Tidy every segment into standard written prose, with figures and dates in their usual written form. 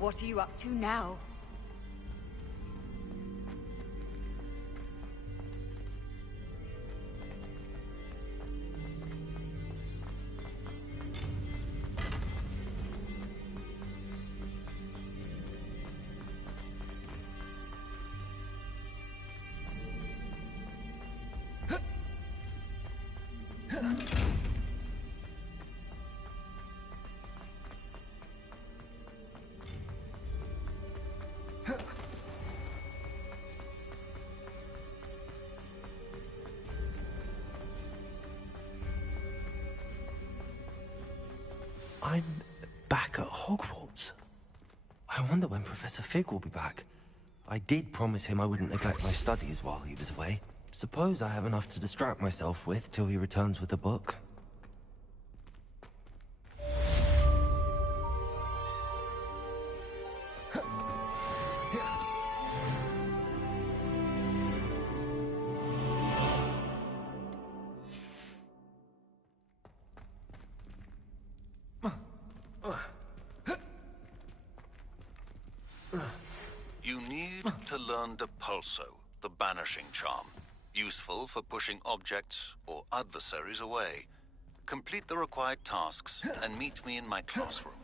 What are you up to now? I'm back at Hogwarts. I wonder when Professor Fig will be back. I did promise him I wouldn't neglect my studies while he was away. Suppose I have enough to distract myself with till he returns with a book. You need to learn Depulso, the banishing charm. Useful for pushing objects or adversaries away. Complete the required tasks and meet me in my classroom.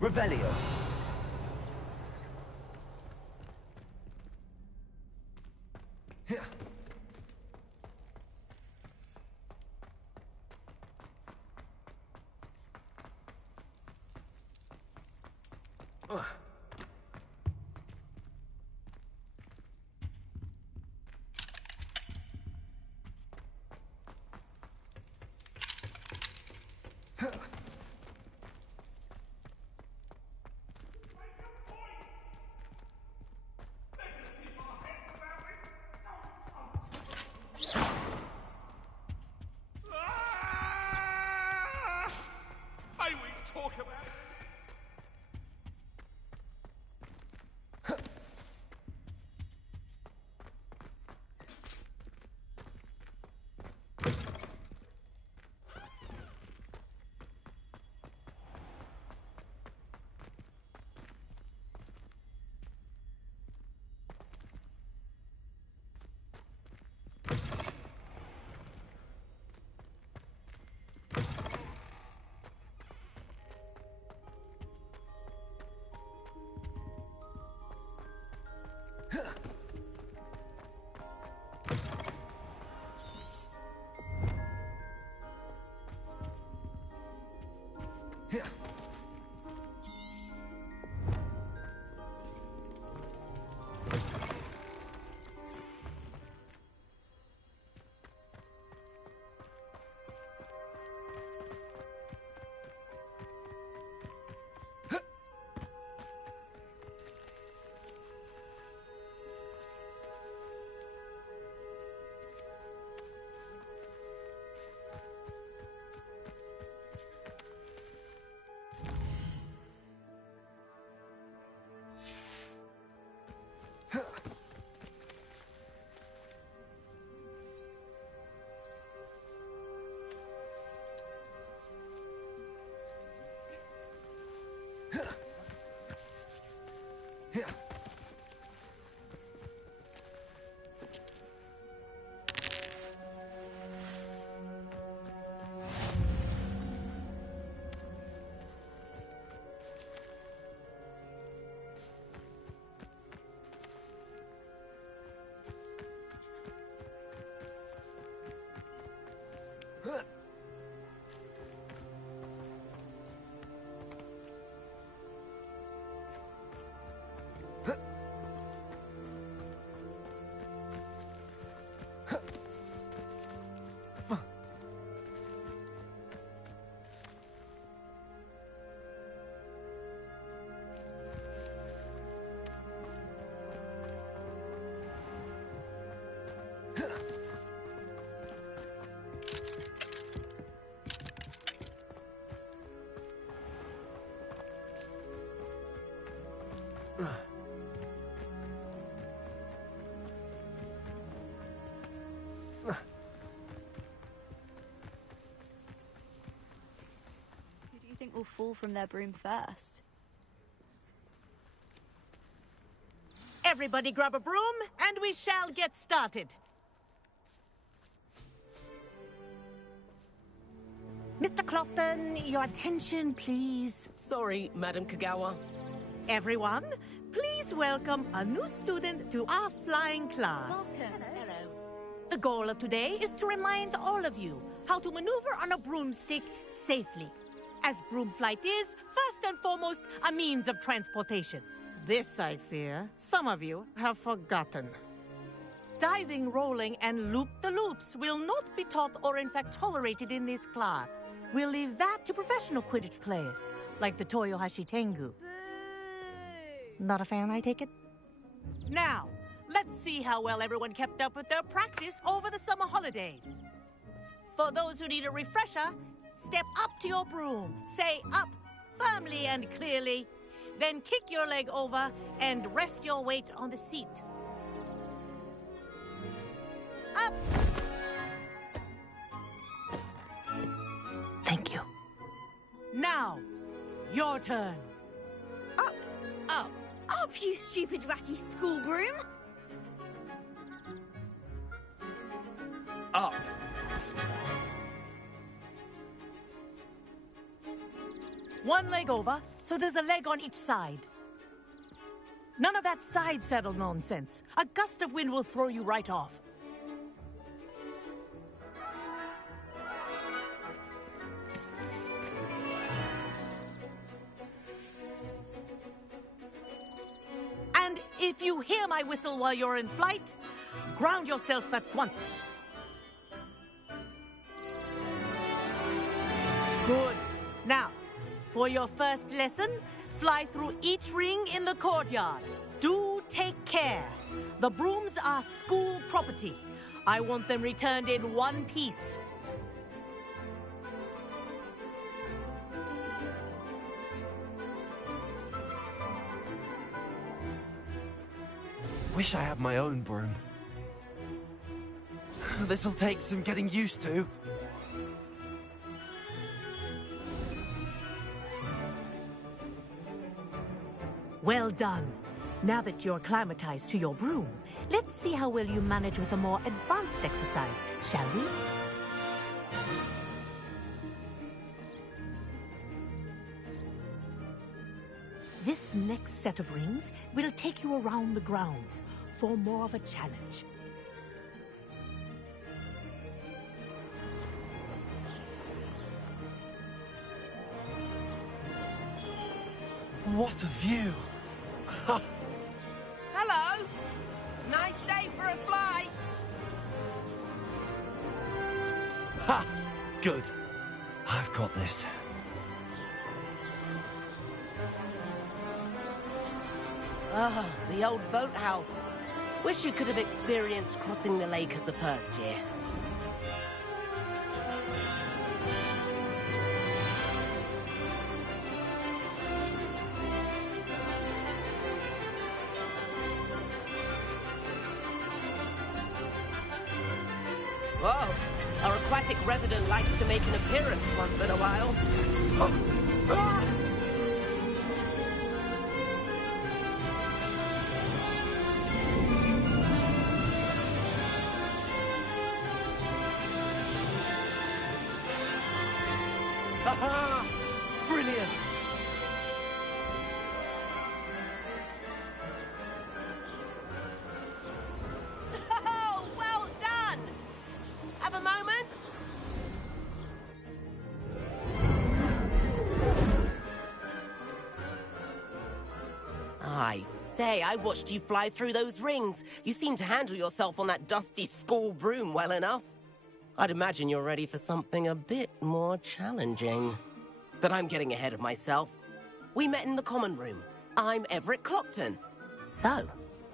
Revelio. think will fall from their broom first? Everybody grab a broom, and we shall get started. Mr. Clopton, your attention, please. Sorry, Madam Kagawa. Everyone, please welcome a new student to our flying class. Welcome. Hello. The goal of today is to remind all of you how to maneuver on a broomstick safely, as broom flight is, first and foremost, a means of transportation. This, I fear, some of you have forgotten. Diving, rolling, and loop-the-loops will not be taught or in fact tolerated in this class. We'll leave that to professional Quidditch players, like the Toyohashi Tengu. Boo! Not a fan, I take it? Now, let's see how well everyone kept up with their practice over the summer holidays. For those who need a refresher, step up to your broom, say up firmly and clearly, then kick your leg over and rest your weight on the seat. Up! Thank you. Now, your turn. Up! Up! Up, you stupid ratty school broom! Up. One leg over, so there's a leg on each side. None of that side saddle nonsense. A gust of wind will throw you right off. And if you hear my whistle while you're in flight, ground yourself at once. Good. Now, for your first lesson, fly through each ring in the courtyard. Do take care. The brooms are school property. I want them returned in one piece. Wish I had my own broom. This'll take some getting used to. Well done. Now that you're acclimatized to your broom, let's see how well you manage with a more advanced exercise, shall we? This next set of rings will take you around the grounds for more of a challenge. What a view! Hello! Nice day for a flight! Ha! Good. I've got this. Ah, the old boathouse. Wish you could have experienced crossing the lake as a first year. Whoa! Our aquatic resident likes to make an appearance once in a while. Ha-ha! Brilliant! Oh, well done! Have a moment? I say, I watched you fly through those rings. You seem to handle yourself on that dusty school broom well enough. I'd imagine you're ready for something a bit more challenging. But I'm getting ahead of myself. We met in the common room. I'm Everett Clopton. So,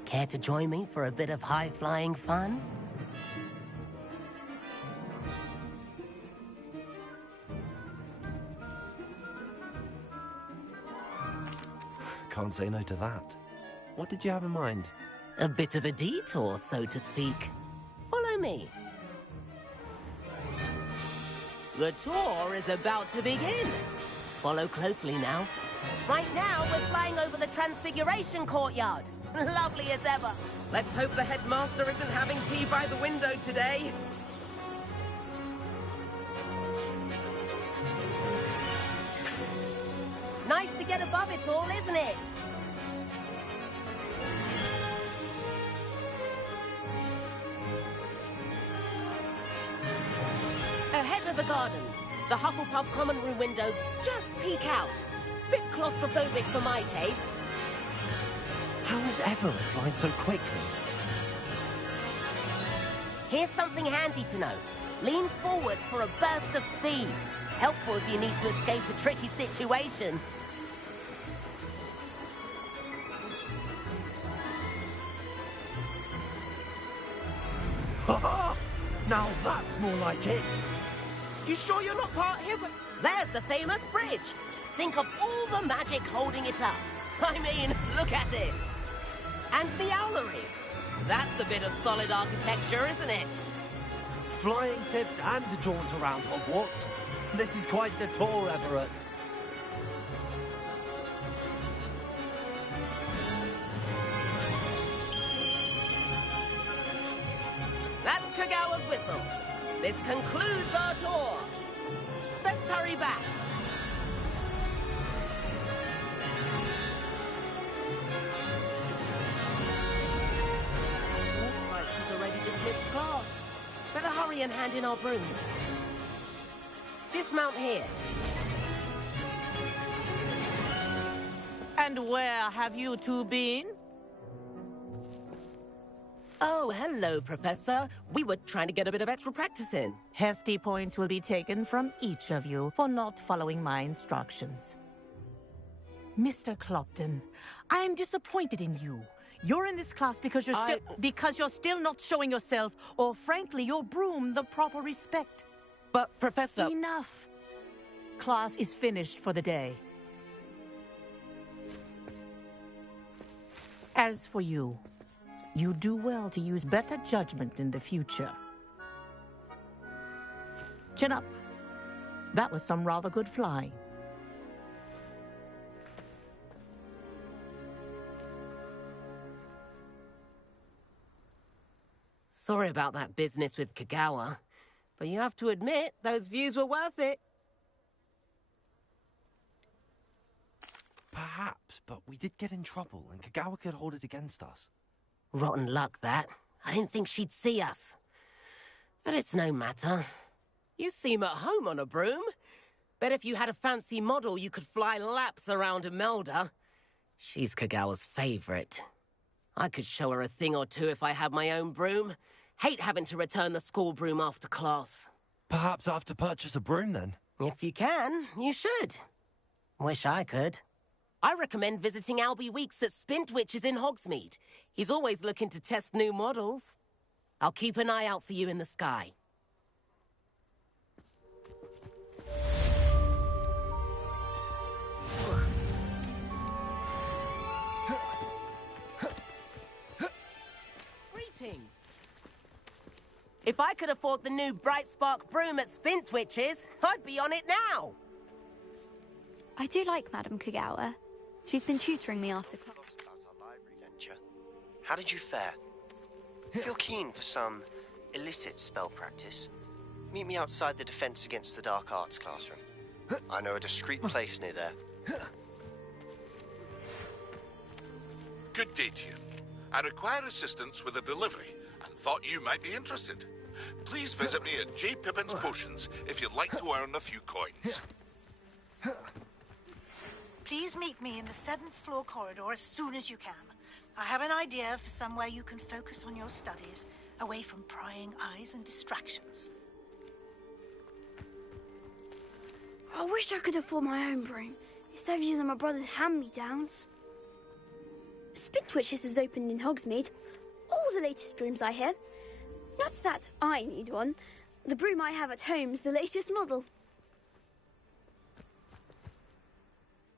care to join me for a bit of high-flying fun? Can't say no to that. What did you have in mind? A bit of a detour, so to speak. Follow me. The tour is about to begin. Follow closely now. Right now, we're flying over the Transfiguration Courtyard. Lovely as ever. Let's hope the headmaster isn't having tea by the window today. Nice to get above it all, isn't it? Ahead of the gardens, the Hufflepuff common room windows just peek out. Bit claustrophobic for my taste. How is Everett flying so quickly? Here's something handy to know. Lean forward for a burst of speed. Helpful if you need to escape a tricky situation. Now that's more like it. You sure you're not part here? But there's the famous bridge. Think of all the magic holding it up. I mean, look at it. And the owlery. That's a bit of solid architecture, isn't it? Flying tips and a jaunt around Hogwarts. This is quite the tour, Everett. That's Kagawa's whistle. This concludes our tour. Best hurry back. Looks like she's already dismissed class. Better hurry and hand in our brooms. Dismount here. And where have you two been? Oh, hello, Professor. We were trying to get a bit of extra practice in. Hefty points will be taken from each of you for not following my instructions. Mr. Clopton, I'm disappointed in you. You're in this class because you're still not showing yourself, or frankly, your broom the proper respect. But, Professor... Enough. Class is finished for the day. As for you, you do well to use better judgment in the future. Chin up. That was some rather good flying. Sorry about that business with Kagawa, but you have to admit, those views were worth it. Perhaps, but we did get in trouble, and Kagawa could hold it against us. Rotten luck, that. I didn't think she'd see us. But it's no matter. You seem at home on a broom. Bet if you had a fancy model, you could fly laps around Imelda. She's Kagawa's favorite. I could show her a thing or two if I had my own broom. Hate having to return the school broom after class. Perhaps I have to purchase a broom, then? If you can, you should. Wish I could. I recommend visiting Albie Weeks at Spintwitches in Hogsmeade. He's always looking to test new models. I'll keep an eye out for you in the sky. Greetings. If I could afford the new Bright Spark broom at Spintwitches, I'd be on it now. I do like Madame Kagawa. She's been tutoring me after class. About our library venture. How did you fare? If you're keen for some illicit spell practice, meet me outside the Defense Against the Dark Arts classroom. I know a discreet place near there. Good day to you. I require assistance with a delivery and thought you might be interested. Please visit me at J. Pippin's Potions if you'd like to earn a few coins. Please meet me in the 7th floor corridor as soon as you can. I have an idea for somewhere you can focus on your studies, away from prying eyes and distractions. I wish I could afford my own broom, instead of using my brother's hand-me-downs. Spintwitches has opened in Hogsmeade. All the latest brooms, I hear. Not that I need one. The broom I have at home is the latest model.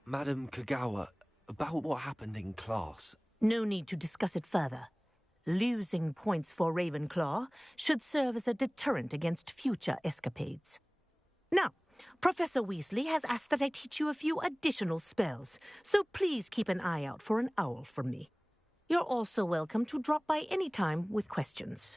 Madam Kagawa, about what happened in class. No need to discuss it further. Losing points for Ravenclaw should serve as a deterrent against future escapades. Now, Professor Weasley has asked that I teach you a few additional spells, so please keep an eye out for an owl from me. You're also welcome to drop by any time with questions.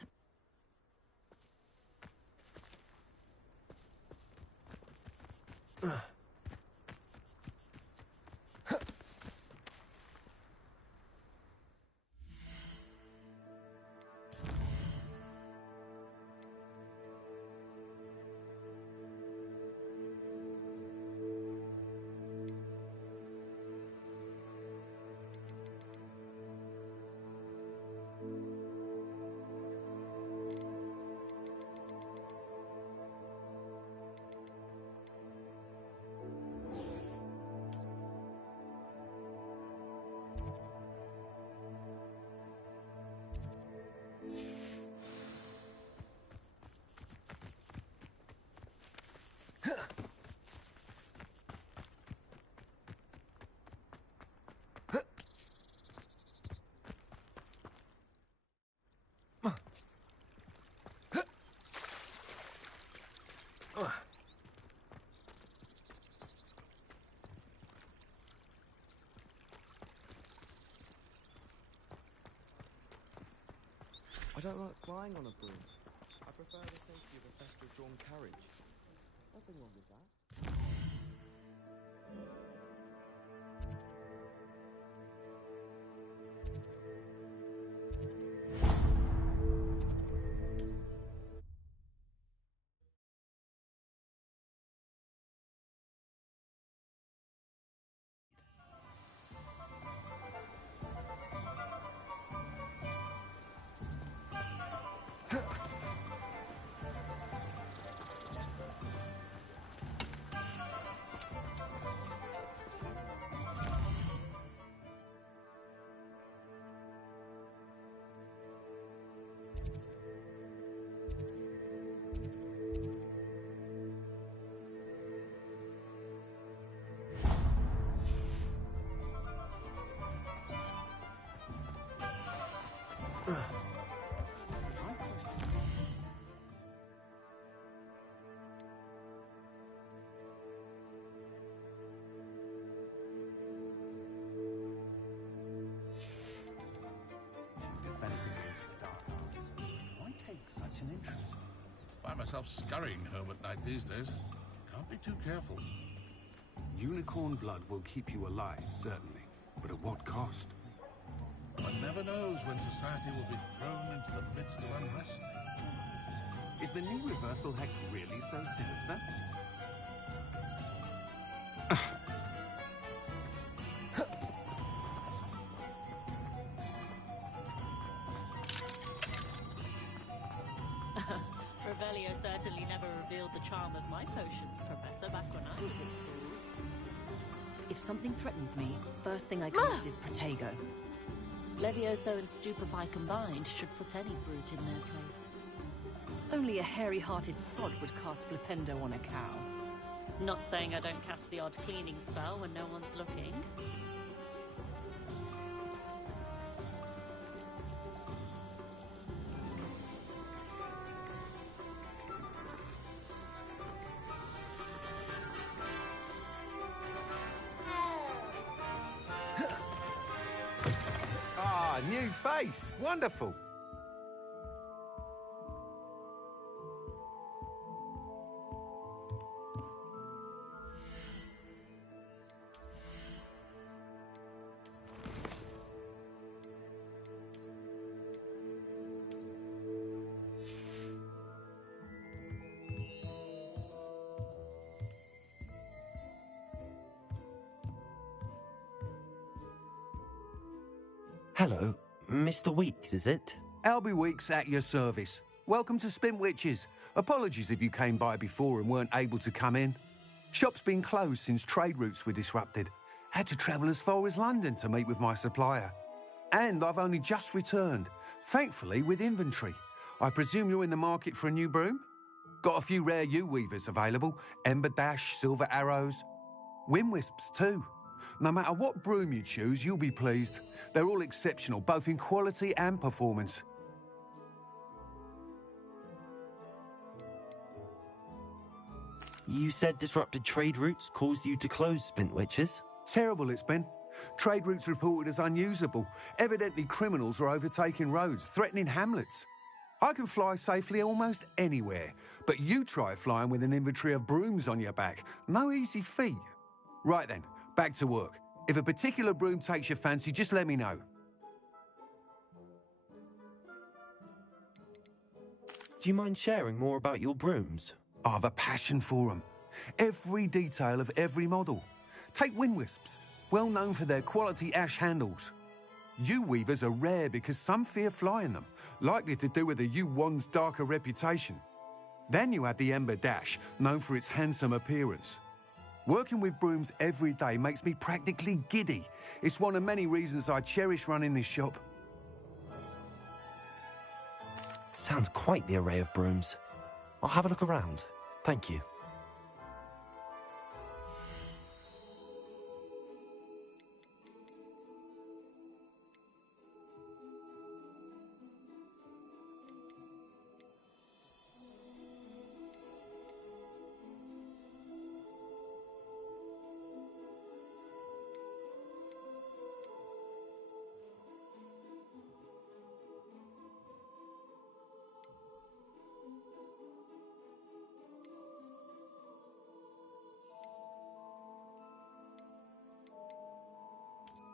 I don't like flying on a broom. I prefer the safety of a festive drawn carriage. Nothing wrong with that. Find myself scurrying home at night these days. Can't be too careful. Unicorn blood will keep you alive, certainly. But at what cost? One never knows when society will be thrown into the midst of unrest. Is the new reversal hex really so sinister? Revelio certainly never revealed the charm of my potions, Professor, back when I was at school. If something threatens me, first thing I cast is Protego. Levioso and Stupefy combined should put any brute in their place. Only a hairy-hearted sod would cast Flipendo on a cow. Not saying I don't cast the odd cleaning spell when no one's looking. Ah, new face. Wonderful. Hello, Mr. Weeks, is it? Albie Weeks at your service. Welcome to Spint Witches. Apologies if you came by before and weren't able to come in. Shop's been closed since trade routes were disrupted. Had to travel as far as London to meet with my supplier. And I've only just returned, thankfully with inventory. I presume you're in the market for a new broom? Got a few rare U-weavers available. Ember Dash, Silver Arrows. Wind Wisps too. No matter what broom you choose, you'll be pleased. They're all exceptional, both in quality and performance. You said disrupted trade routes caused you to close Spintwitches? Terrible it's been. Trade routes reported as unusable. Evidently criminals are overtaking roads, threatening hamlets. I can fly safely almost anywhere, but you try flying with an inventory of brooms on your back. No easy feat. Right then, back to work. If a particular broom takes your fancy, just let me know. Do you mind sharing more about your brooms? I have a passion for them. Every detail of every model. Take wind wisps, well known for their quality ash handles. Yew weavers are rare because some fear flying them, likely to do with the yew wand's darker reputation. Then you have the Ember Dash, known for its handsome appearance. Working with brooms every day makes me practically giddy. It's one of many reasons I cherish running this shop. Sounds quite the array of brooms. I'll have a look around. Thank you.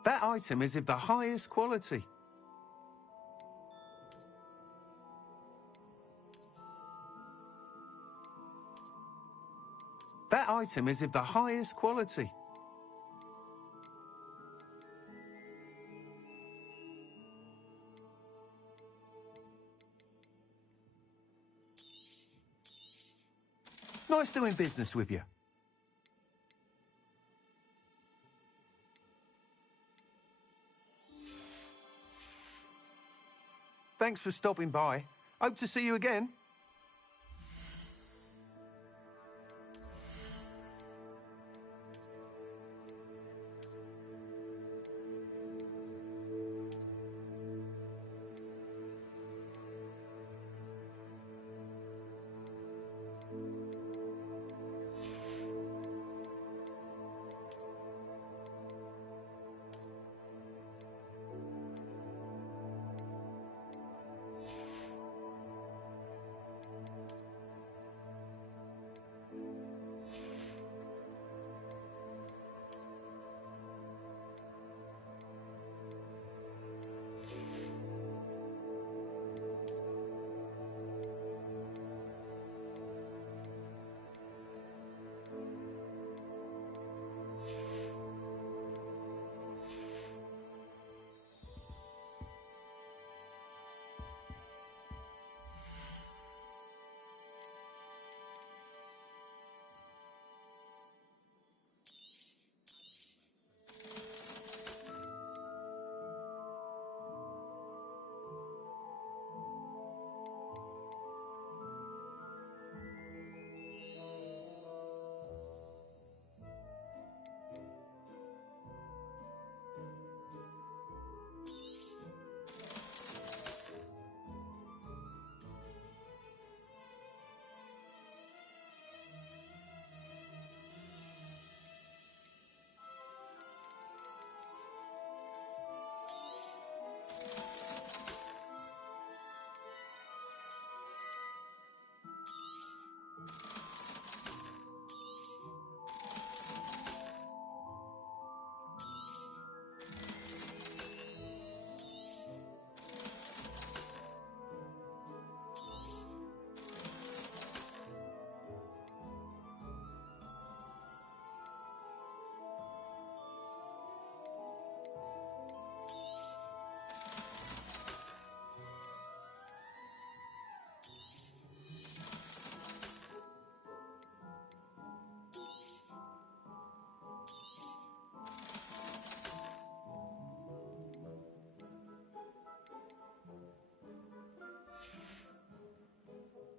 That item is of the highest quality. That item is of the highest quality. Nice doing business with you. Thanks for stopping by. Hope to see you again.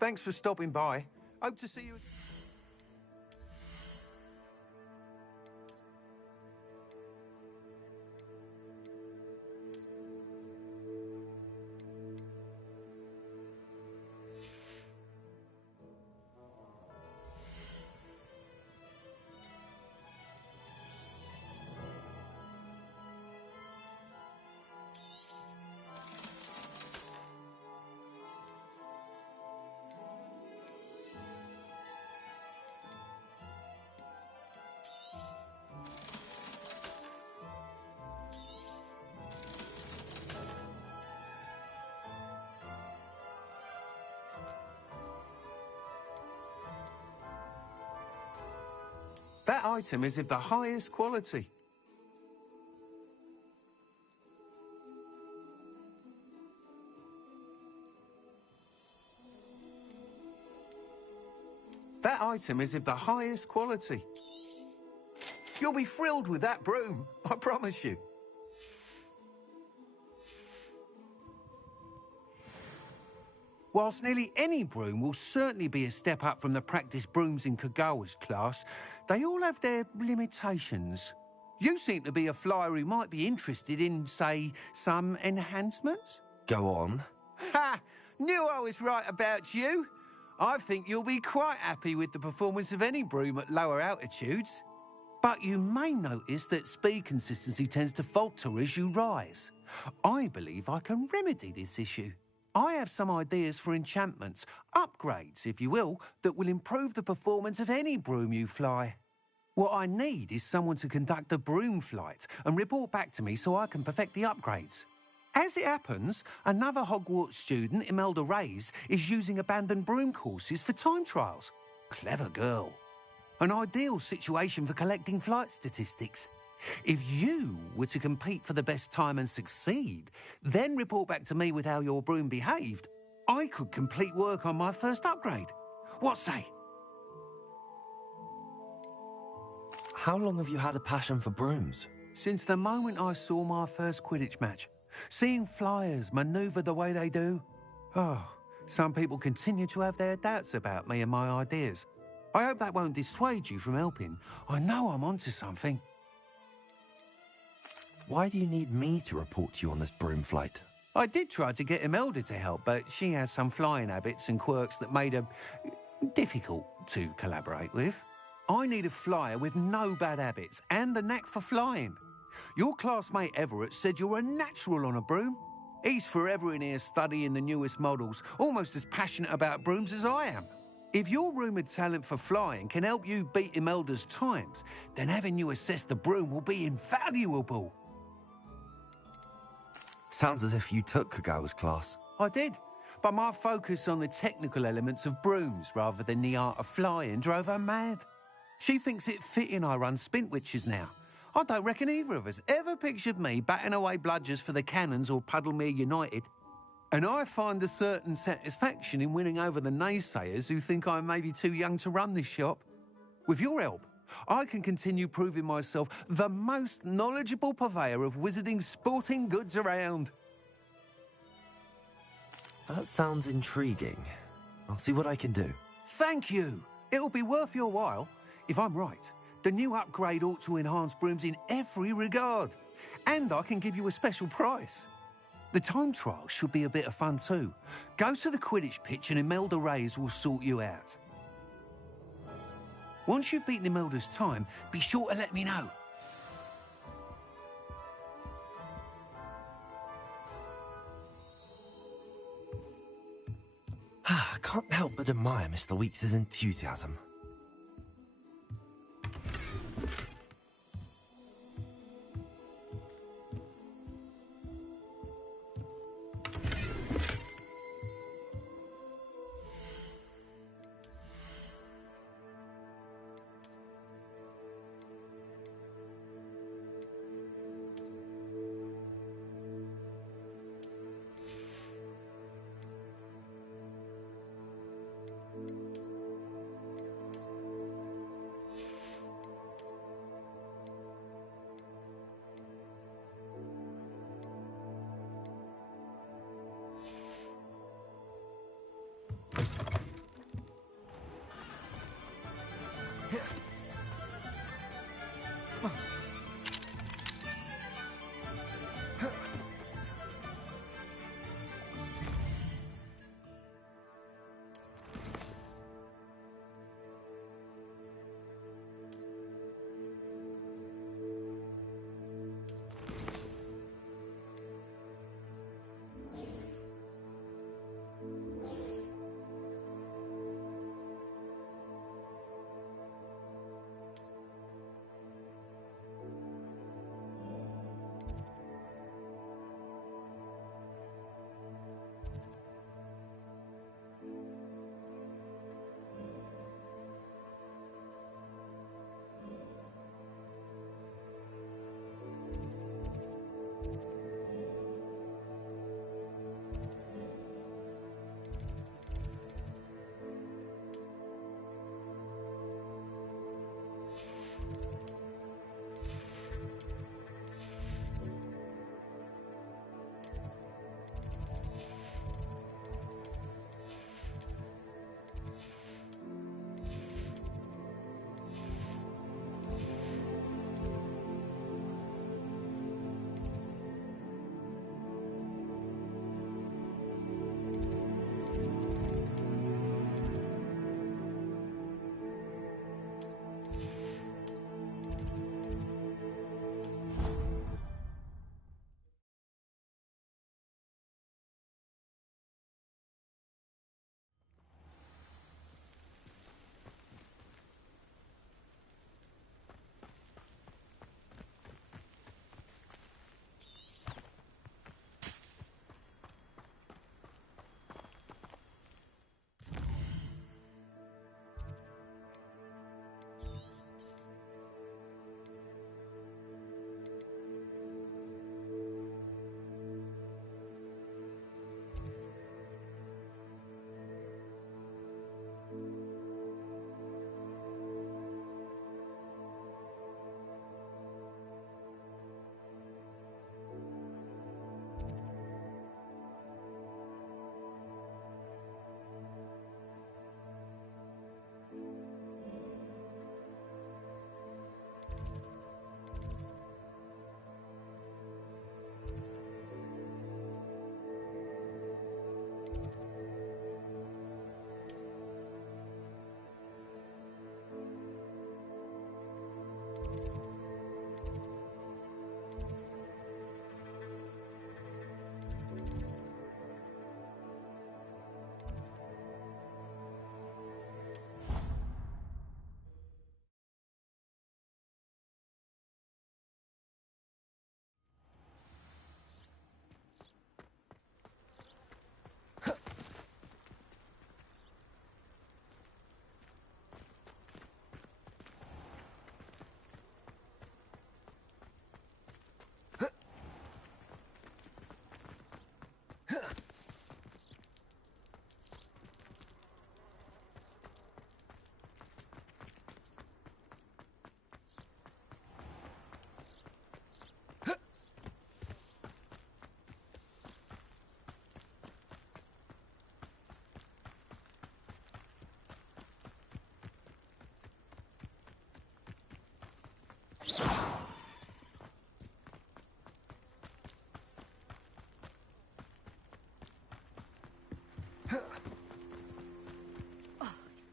Thanks for stopping by. Hope to see you. That item is of the highest quality. That item is of the highest quality. You'll be thrilled with that broom, I promise you. Whilst nearly any broom will certainly be a step up from the practice brooms in Kagawa's class, they all have their limitations. You seem to be a flyer who might be interested in, say, some enhancements? Go on. Ha! Knew I was right about you. I think you'll be quite happy with the performance of any broom at lower altitudes. But you may notice that speed consistency tends to falter as you rise. I believe I can remedy this issue. I have some ideas for enchantments, upgrades, if you will, that will improve the performance of any broom you fly. What I need is someone to conduct a broom flight and report back to me so I can perfect the upgrades. As it happens, another Hogwarts student, Imelda Reyes, is using abandoned broom courses for time trials. Clever girl. An ideal situation for collecting flight statistics. If you were to compete for the best time and succeed, then report back to me with how your broom behaved, I could complete work on my first upgrade. What say? How long have you had a passion for brooms? Since the moment I saw my first Quidditch match. Seeing flyers manoeuvre the way they do. Oh, some people continue to have their doubts about me and my ideas. I hope that won't dissuade you from helping. I know I'm onto something. Why do you need me to report to you on this broom flight? I did try to get Imelda to help, but she has some flying habits and quirks that made her difficult to collaborate with. I need a flyer with no bad habits and the knack for flying. Your classmate Everett said you're a natural on a broom. He's forever in here studying the newest models, almost as passionate about brooms as I am. If your rumoured talent for flying can help you beat Imelda's times, then having you assess the broom will be invaluable. Sounds as if you took Kagawa's class. I did, but my focus on the technical elements of brooms rather than the art of flying drove her mad. She thinks it fitting I run Spintwitches now. I don't reckon either of us ever pictured me batting away bludgers for the Cannons or Puddlemere United. And I find a certain satisfaction in winning over the naysayers who think I'm maybe too young to run this shop. With your help, I can continue proving myself the most knowledgeable purveyor of wizarding sporting goods around. That sounds intriguing. I'll see what I can do. Thank you. It'll be worth your while. If I'm right, the new upgrade ought to enhance brooms in every regard. And I can give you a special price. The time trial should be a bit of fun too. Go to the Quidditch pitch and Imelda Reyes will sort you out. Once you've beaten Imelda's time, be sure to let me know. I can't help but admire Mr. Weeks' enthusiasm.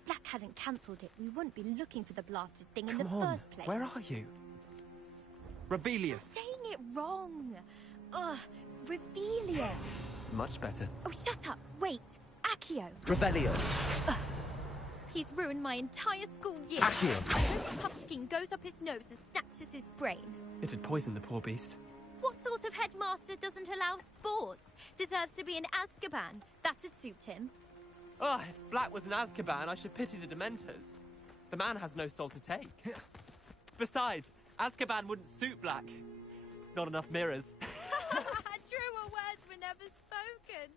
Black hadn't cancelled it, we wouldn't be looking for the blasted thing in the Come on, first place. where are you? Revelius. Saying it wrong. Ugh, Revelia. Much better. Oh, shut up. Wait. Accio. Revelio. He's ruined my entire school year. Accio. This puffskin goes up his nose and snatches his brain. It had poisoned the poor beast. What sort of headmaster doesn't allow sports? Deserves to be in Azkaban. That'd suit him. Oh, if Black was in Azkaban, I should pity the Dementors. The man has no soul to take. Besides, Azkaban wouldn't suit Black. Not enough mirrors. Truer words were never spoken.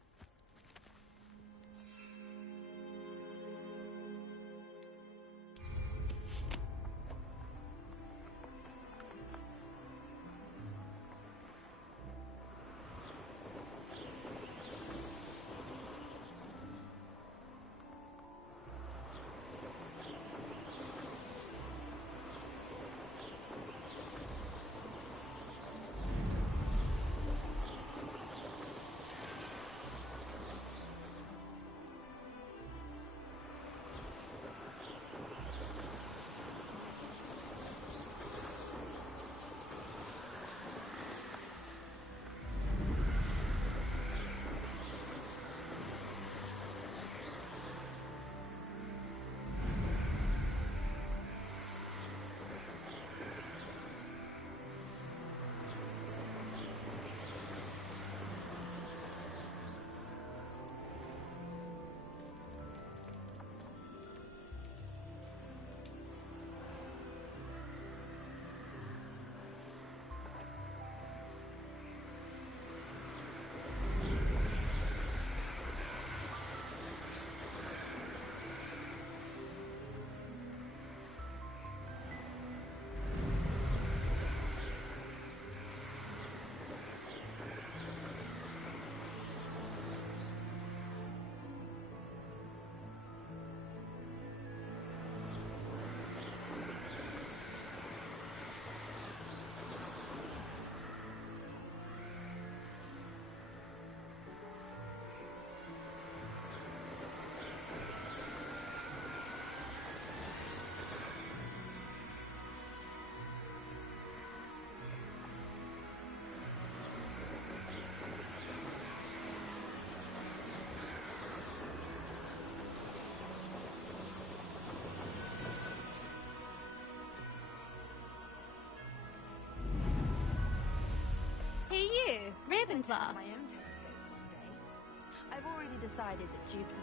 Hey you, Ravenclaw. My own telescope one day. I've already decided that Jupiter's...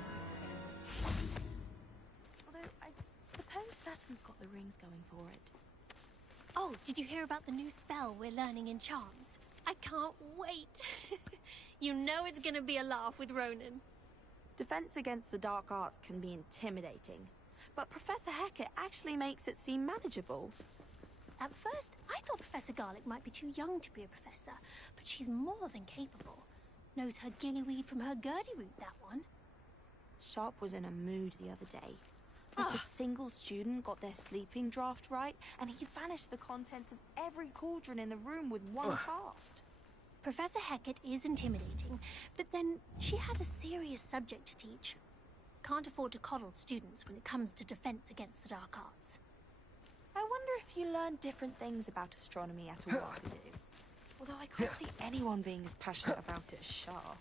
Although, I suppose Saturn's got the rings going for it. Oh, did you hear about the new spell we're learning in Charms? I can't wait. You know it's gonna be a laugh with Ronan. Defense against the dark arts can be intimidating, but Professor Hecat actually makes it seem manageable. At first, I thought Professor Garlick might be too young to be a professor, but she's more than capable. Knows her gillyweed from her Gurdy-root, that one. Sharp was in a mood the other day. Not a single student got their sleeping draft right, and he vanished the contents of every cauldron in the room with one cast. Professor Hecat is intimidating, but then she has a serious subject to teach. Can't afford to coddle students when it comes to defense against the dark arts. I wonder if you learn different things about astronomy at a Waterloo. Although I can't see anyone being as passionate about it as Sharp.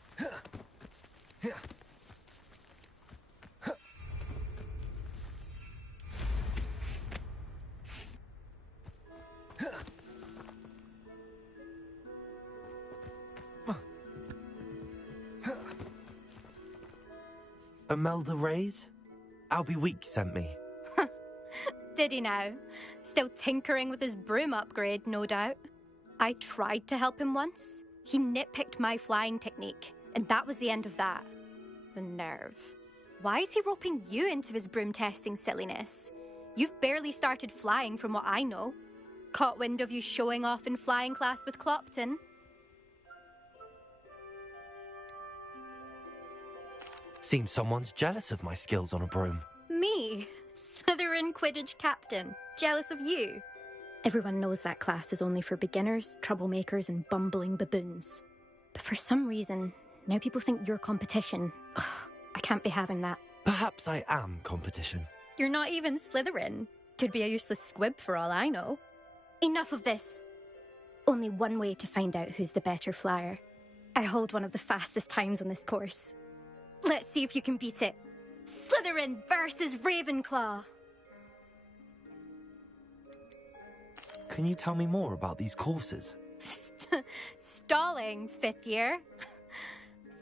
Imelda Reyes? Albie Week sent me. Did he now? Still tinkering with his broom upgrade, no doubt. I tried to help him once. He nitpicked my flying technique, and that was the end of that. The nerve. Why is he roping you into his broom testing silliness? You've barely started flying from what I know. Caught wind of you showing off in flying class with Clopton. Seems someone's jealous of my skills on a broom. Me? Slytherin Quidditch captain. Jealous of you? Everyone knows that class is only for beginners, troublemakers, and bumbling baboons. But for some reason, now people think you're competition. Ugh, I can't be having that. Perhaps I am competition. You're not even Slytherin. Could be a useless squib for all I know. Enough of this. Only one way to find out who's the better flyer. I hold one of the fastest times on this course. Let's see if you can beat it. Slytherin versus Ravenclaw. Can you tell me more about these courses? Stalling, 5th year.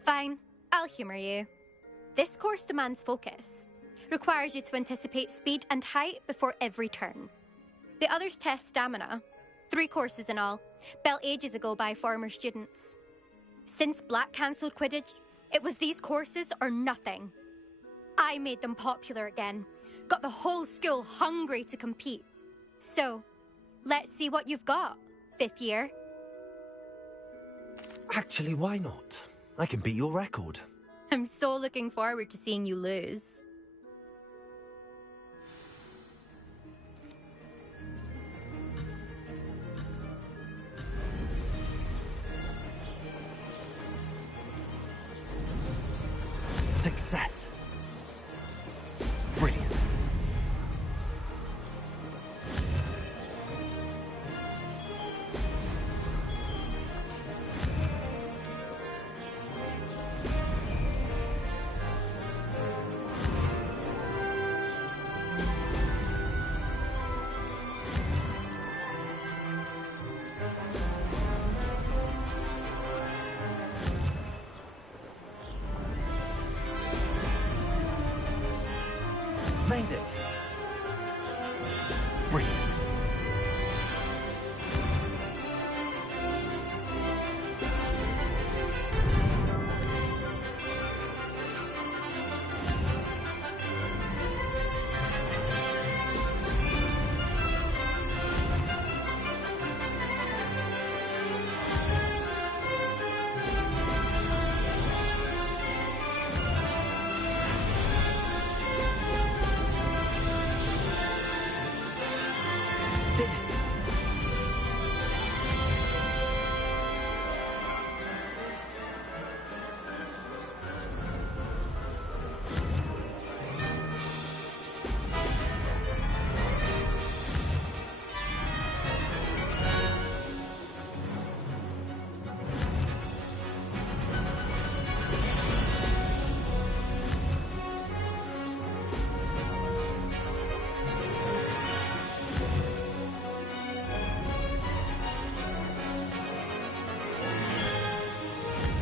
Fine, I'll humour you. This course demands focus. Requires you to anticipate speed and height before every turn. The others test stamina. 3 courses in all, built ages ago by former students. Since Black cancelled Quidditch, it was these courses or nothing. I made them popular again. Got the whole school hungry to compete. So, let's see what you've got, 5th year. Actually, why not? I can beat your record. I'm so looking forward to seeing you lose. Success. Brilliant. Made it. Brilliant.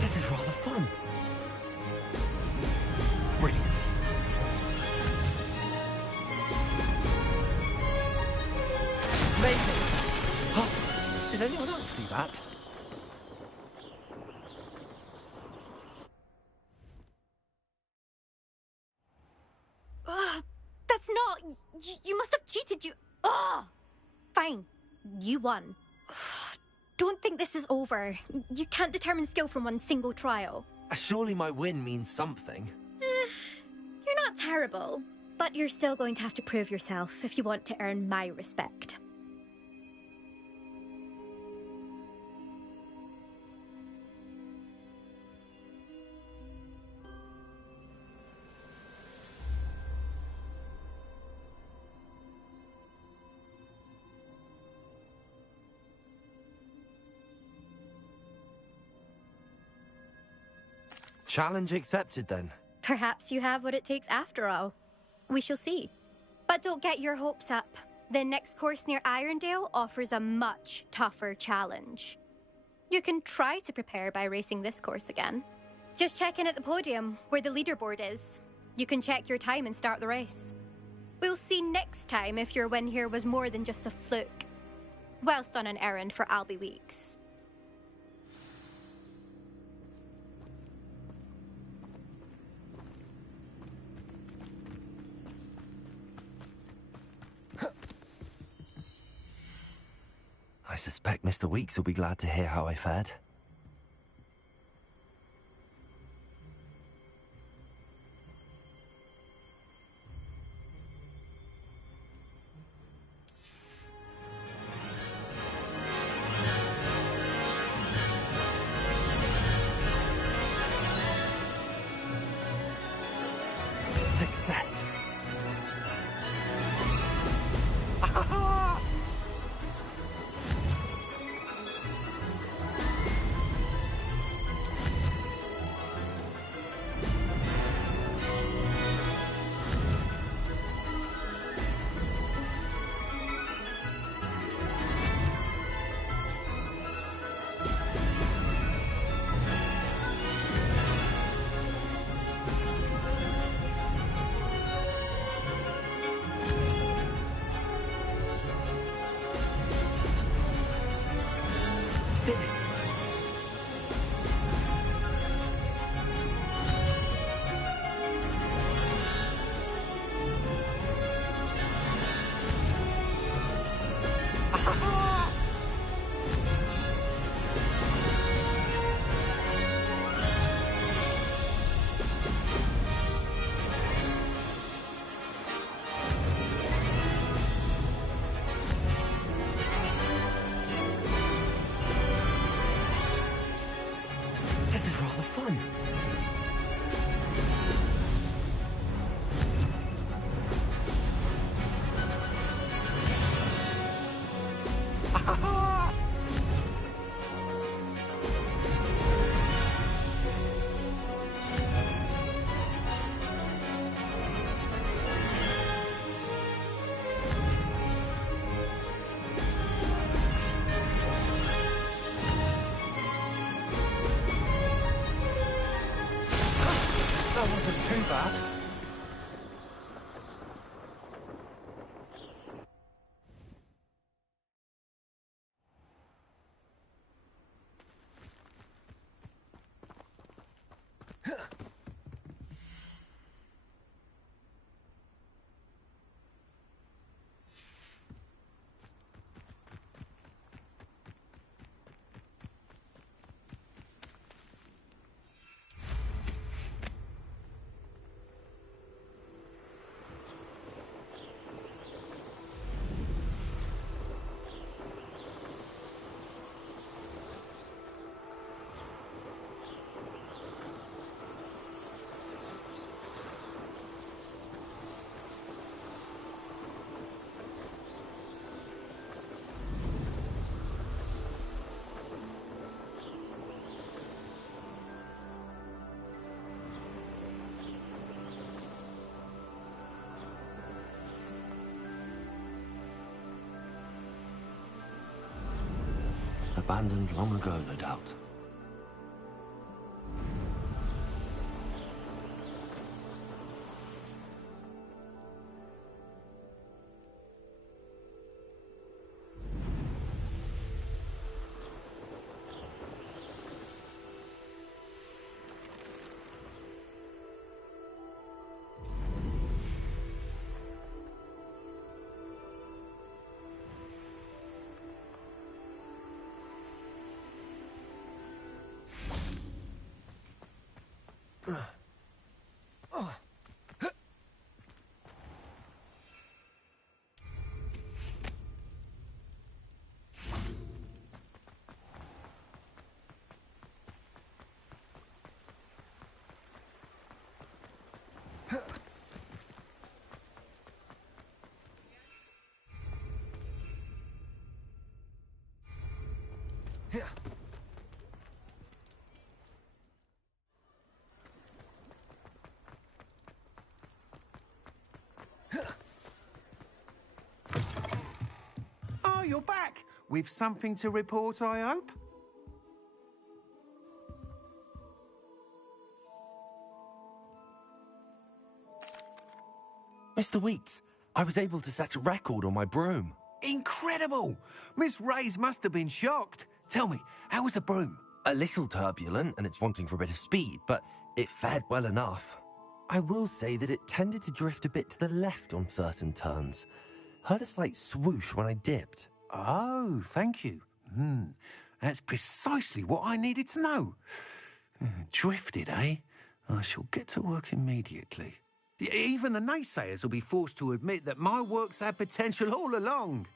This is rather fun. Brilliant. Made it! Huh. Did anyone else see that? That's not... You must have cheated, you... Ugh! Fine. You won. Don't think this is over. You can't determine skill from one single trial. Surely my win means something. You're not terrible, but you're still going to have to prove yourself if you want to earn my respect. Challenge accepted then. Perhaps you have what it takes after all. We shall see. But don't get your hopes up. The next course near Irondale offers a much tougher challenge. You can try to prepare by racing this course again. Just check in at the podium, where the leaderboard is. You can check your time and start the race. We'll see next time if your win here was more than just a fluke. Whilst on an errand for Albie Weeks. I suspect Mr. Weeks will be glad to hear how I fared. success. Did it! This is rather fun. That wasn't too bad. Abandoned long ago, no doubt. Oh, you're back! With something to report, I hope? Mr. Weeks, I was able to set a record on my broom. Incredible! Miss Reyes must have been shocked. Tell me, how was the broom? A little turbulent, and it's wanting for a bit of speed, but it fared well enough. I will say that it tended to drift a bit to the left on certain turns. Heard a slight swoosh when I dipped. Oh, thank you. That's precisely what I needed to know. Drifted, eh? I shall get to work immediately. Even the naysayers will be forced to admit that my work's had potential all along.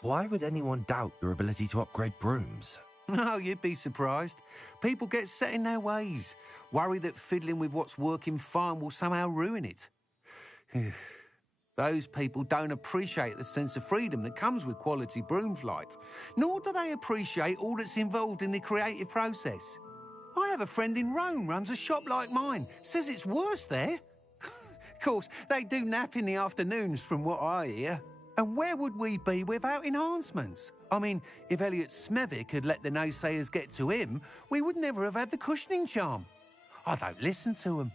Why would anyone doubt your ability to upgrade brooms? No, you'd be surprised. People get set in their ways, worry that fiddling with what's working fine will somehow ruin it. Those people don't appreciate the sense of freedom that comes with quality broom flight, nor do they appreciate all that's involved in the creative process. I have a friend in Rome runs a shop like mine, says it's worse there. Of course, they do nap in the afternoons from what I hear. And where would we be without enhancements? I mean, if Elliot Smethwick had let the naysayers get to him, we would never have had the cushioning charm. I don't listen to them.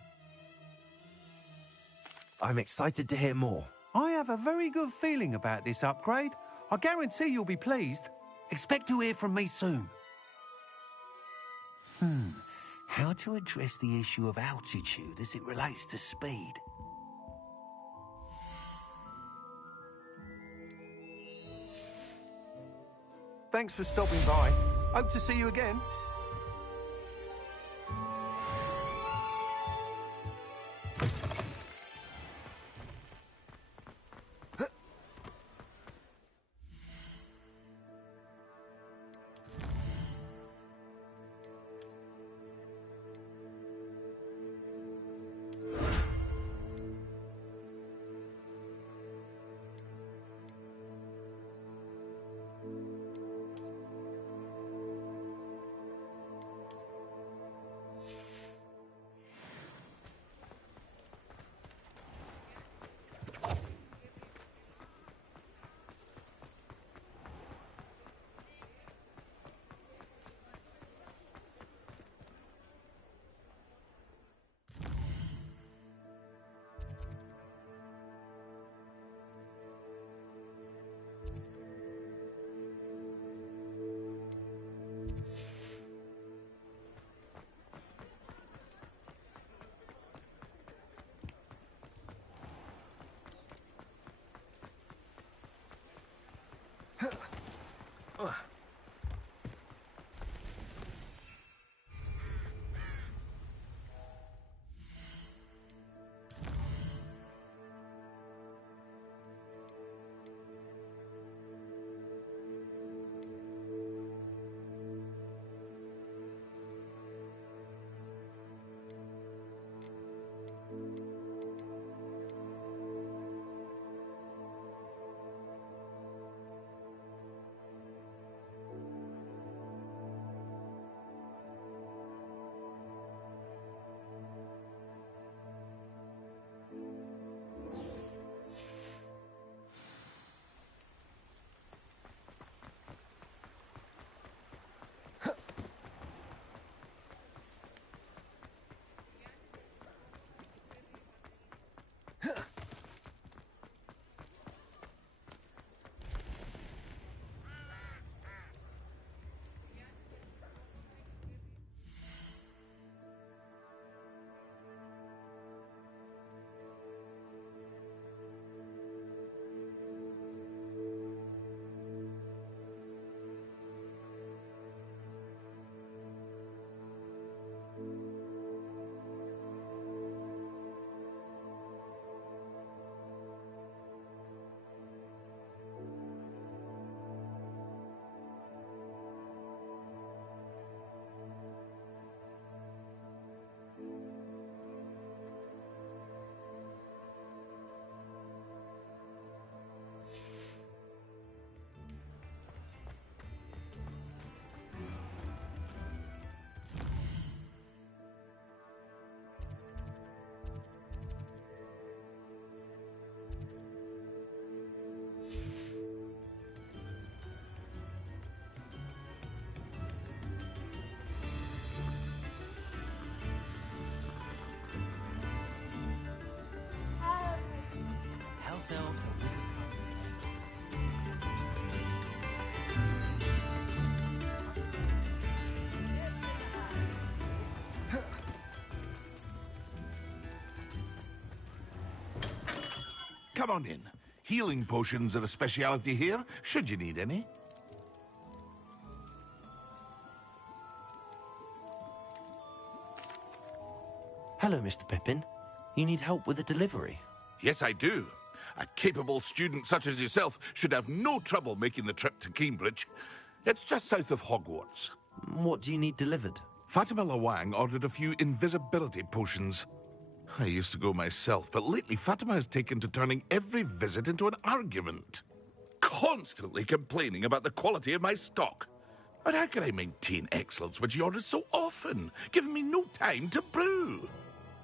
I'm excited to hear more. I have a very good feeling about this upgrade. I guarantee you'll be pleased. Expect to hear from me soon. How to address the issue of altitude as it relates to speed? Thanks for stopping by. Hope to see you again. House elves are wizard. Come on in. Healing potions are a speciality here, should you need any. Hello, Mr. Pippin. You need help with a delivery? Yes, I do. A capable student such as yourself should have no trouble making the trip to Cambridge. It's just south of Hogwarts. What do you need delivered? Fatima Lawang ordered a few invisibility potions. I used to go myself, but lately Fatima has taken to turning every visit into an argument. Constantly complaining about the quality of my stock. But how can I maintain excellence when she orders so often, giving me no time to brew?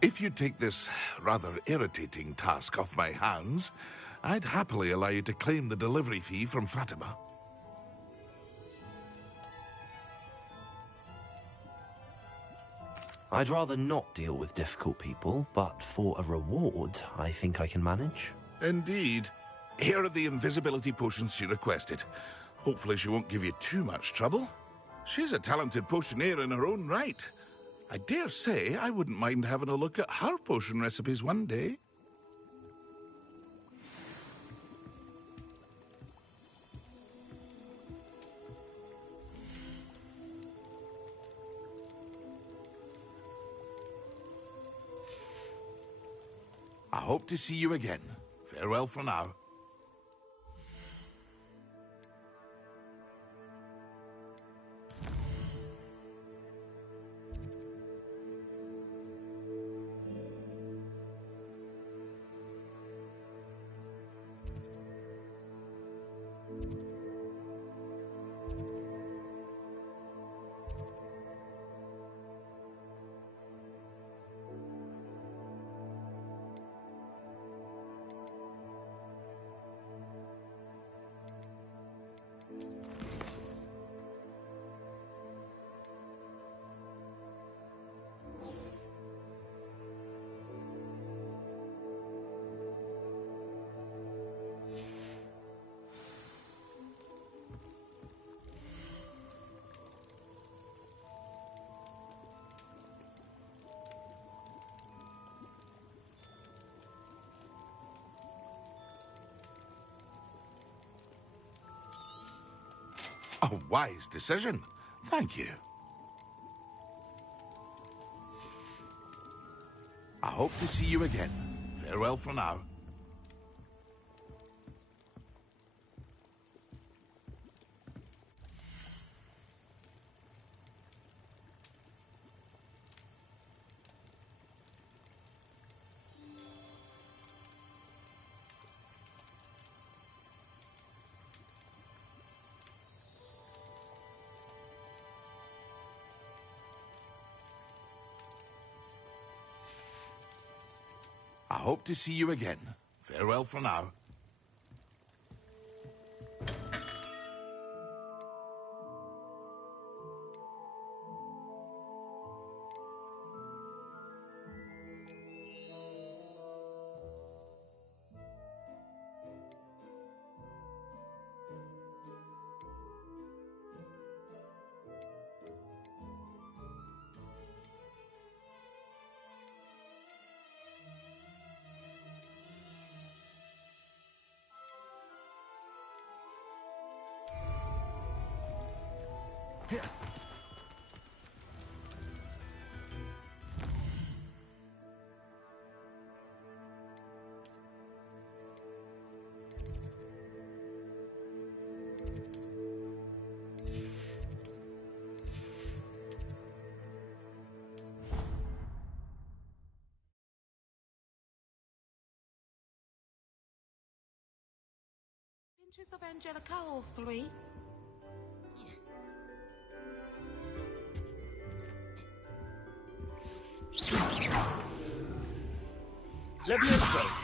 If you take this rather irritating task off my hands, I'd happily allow you to claim the delivery fee from Fatima. I'd rather not deal with difficult people, but for a reward, I think I can manage. Indeed. Here are the invisibility potions she requested. Hopefully she won't give you too much trouble. She's a talented potioneer in her own right. I dare say I wouldn't mind having a look at her potion recipes one day. I hope to see you again. Farewell for now. A wise decision. Thank you. I hope to see you again. Farewell for now. I hope to see you again. Farewell for now. Pinches of Angelica, all three. Levioso!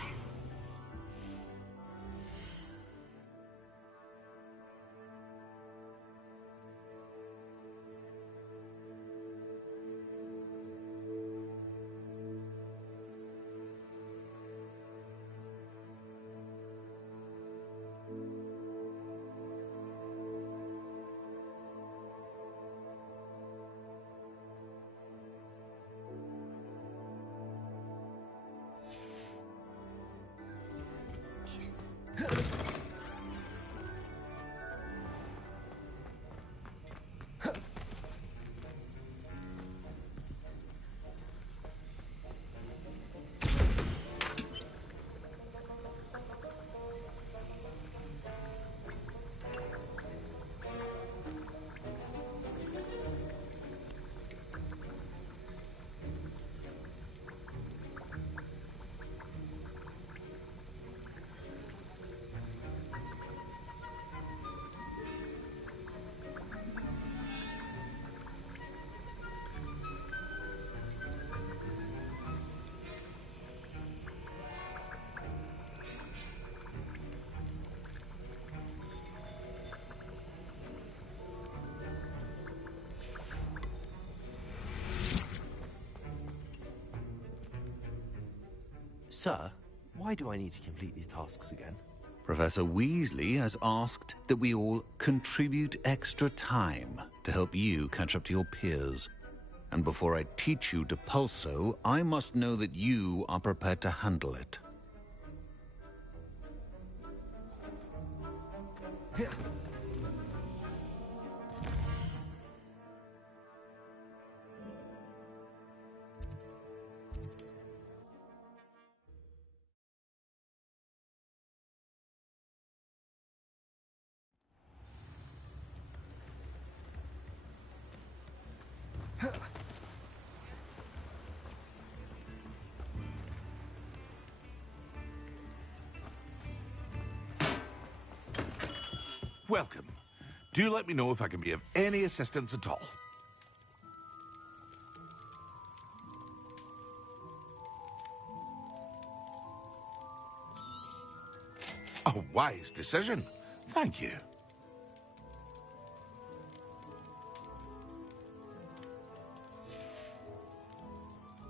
Sir, why do I need to complete these tasks again? Professor Weasley has asked that we all contribute extra time to help you catch up to your peers. And before I teach you Depulso, I must know that you are prepared to handle it. Welcome. Do let me know if I can be of any assistance at all. A wise decision. Thank you.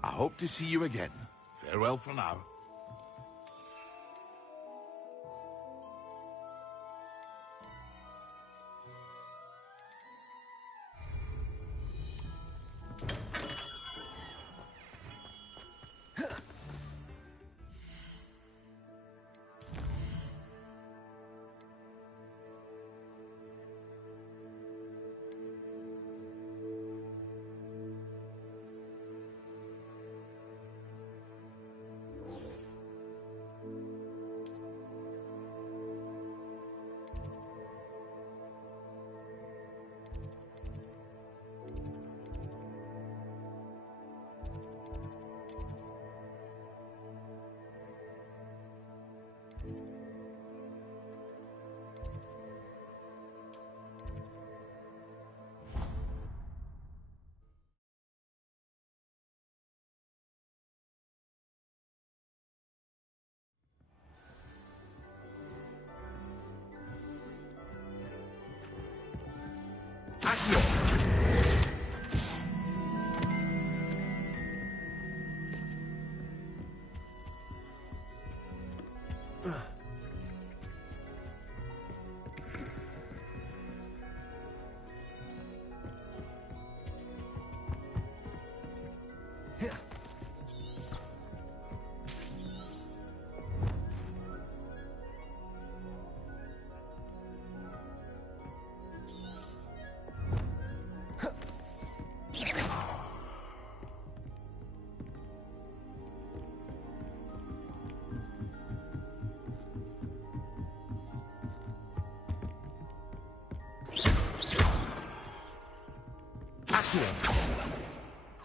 I hope to see you again. Farewell for now.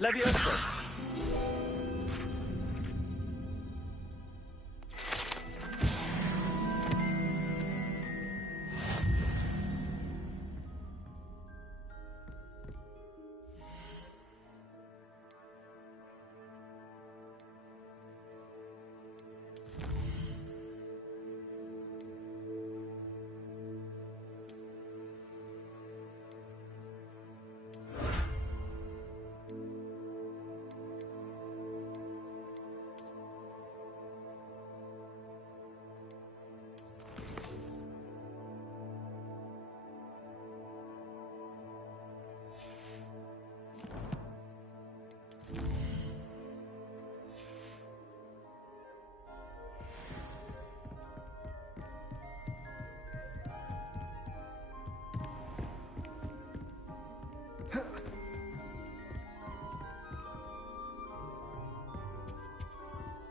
Leviosa!